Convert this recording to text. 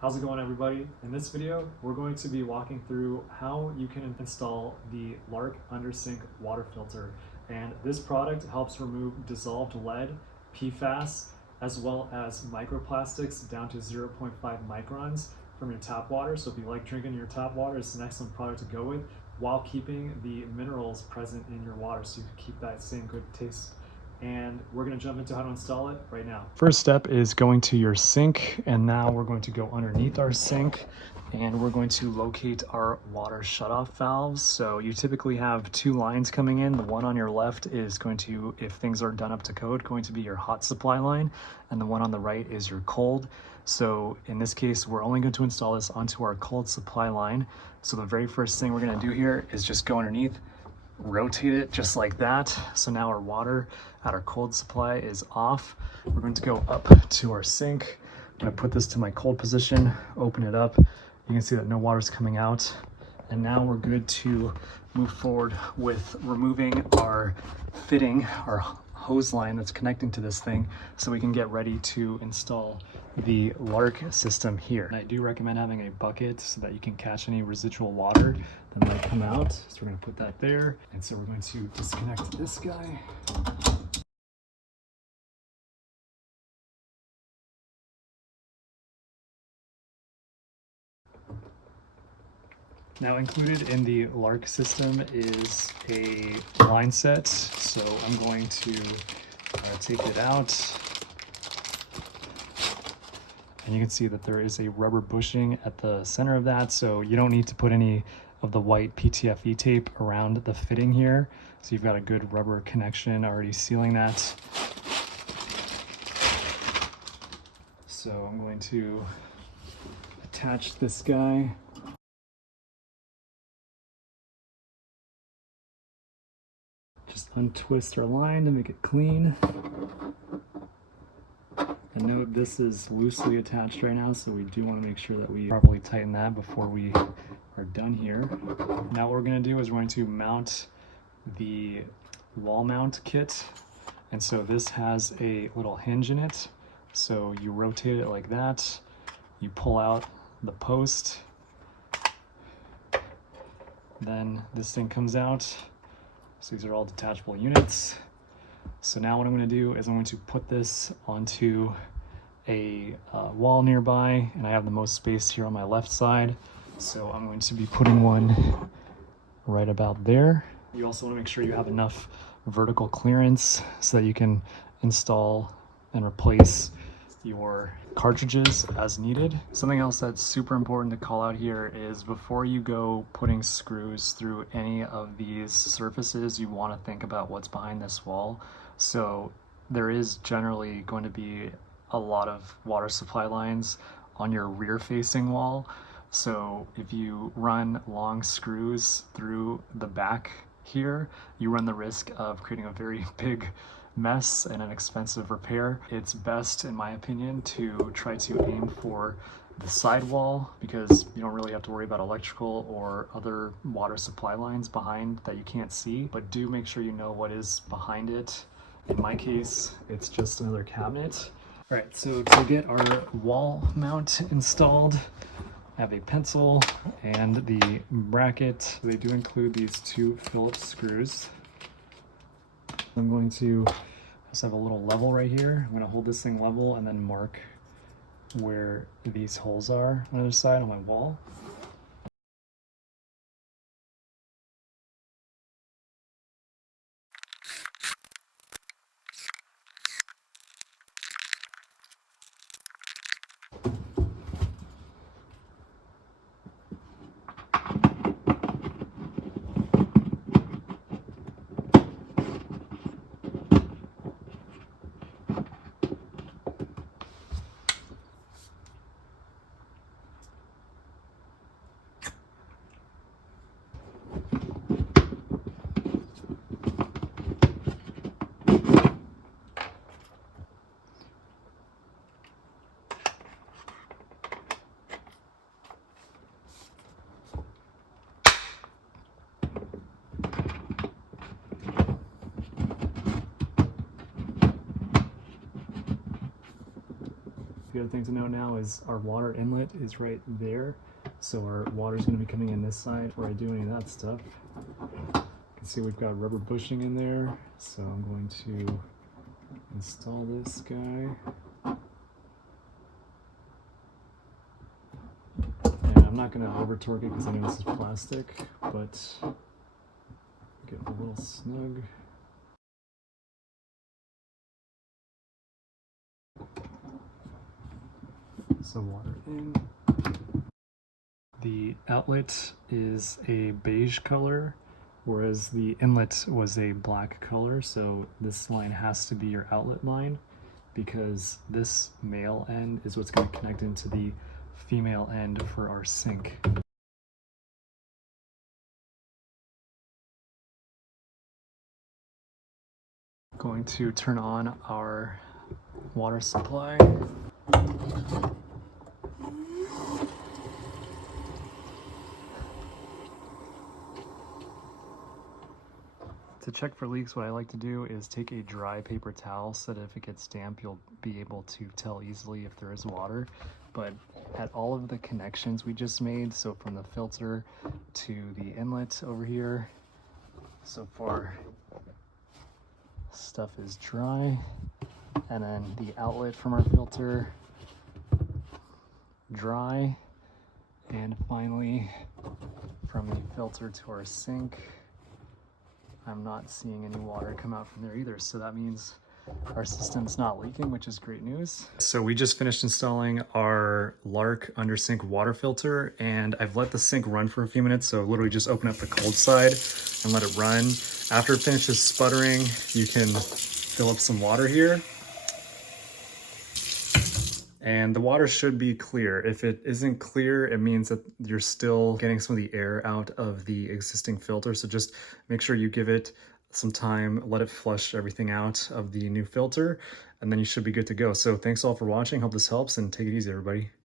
How's it going, everybody? In this video, we're going to be walking through how you can install the LARQ Under Sink water filter. And this product helps remove dissolved lead, PFAS, as well as microplastics down to 0.5 microns from your tap water. So if you like drinking your tap water, it's an excellent product to go with while keeping the minerals present in your water so you can keep that same good taste. And we're going to jump into how to install it right now. First step is going to your sink, and now we're going to go underneath our sink and we're going to locate our water shutoff valves. So you typically have two lines coming in. The one on your left is going to, if things are done up to code, going to be your hot supply line, and the one on the right is your cold. So in this case, we're only going to install this onto our cold supply line. So the very first thing we're going to do here is just go underneath, rotate it just like that. So now our water at our cold supply is off. We're going to go up to our sink. I'm going to put this to my cold position, open it up. You can see that no water's coming out. And now we're good to move forward with removing our fitting, our hose line that's connecting to this thing, so we can get ready to install the LARQ system here. And I do recommend having a bucket so that you can catch any residual water that might come out. So we're going to put that there. And so we're going to disconnect this guy. Now included in the LARQ system is a line set, so I'm going to take it out. And you can see that there is a rubber bushing at the center of that, so you don't need to put any of the white PTFE tape around the fitting here. So you've got a good rubber connection already sealing that. So I'm going to attach this guy. Just untwist our line to make it clean. And note this is loosely attached right now, so we do want to make sure that we properly tighten that before we are done here. Now what we're going to do is we're going to mount the wall mount kit. And so this has a little hinge in it. So you rotate it like that. You pull out the post. Then this thing comes out. So these are all detachable units. So now what I'm going to do is I'm going to put this onto a wall nearby, and I have the most space here on my left side. So I'm going to be putting one right about there. You also want to make sure you have enough vertical clearance so that you can install and replace your cartridges as needed. Something else that's super important to call out here is before you go putting screws through any of these surfaces, you want to think about what's behind this wall. So there is generally going to be a lot of water supply lines on your rear facing wall. So if you run long screws through the back here, you run the risk of creating a very big mess and an expensive repair. It's best, in my opinion, to try to aim for the sidewall because you don't really have to worry about electrical or other water supply lines behind that you can't see, but do make sure you know what is behind it. In my case, it's just another cabinet. All right, so to get our wall mount installed, I have a pencil and the bracket. They do include these two Phillips screws. I'm going to just have a little level right here. I'm going to hold this thing level and then mark where these holes are on the other side on my wall. the other thing to note now is our water inlet is right there. So our water is going to be coming in this side before I do any of that stuff. You can see we've got rubber bushing in there. So I'm going to install this guy. And I'm not going to over torque it because I know this is plastic, but get a little snug. Some water in. The outlet is a beige color, whereas the inlet was a black color, so this line has to be your outlet line because this male end is what's going to connect into the female end for our sink. Going to turn on our water supply. To check for leaks, what I like to do is take a dry paper towel so that if it gets damp, you'll be able to tell easily if there is water. But at all of the connections we just made, so from the filter to the inlet over here, so far stuff is dry. And then the outlet from our filter, dry. And finally, from the filter to our sink, I'm not seeing any water come out from there either. So that means our system's not leaking, which is great news. So we just finished installing our LARQ Under Sink water filter, and I've let the sink run for a few minutes. So literally just open up the cold side and let it run. After it finishes sputtering, you can fill up some water here. And the water should be clear. If it isn't clear, it means that you're still getting some of the air out of the existing filter. So just make sure you give it some time, let it flush everything out of the new filter, and then you should be good to go. So thanks all for watching. Hope this helps, and take it easy, everybody.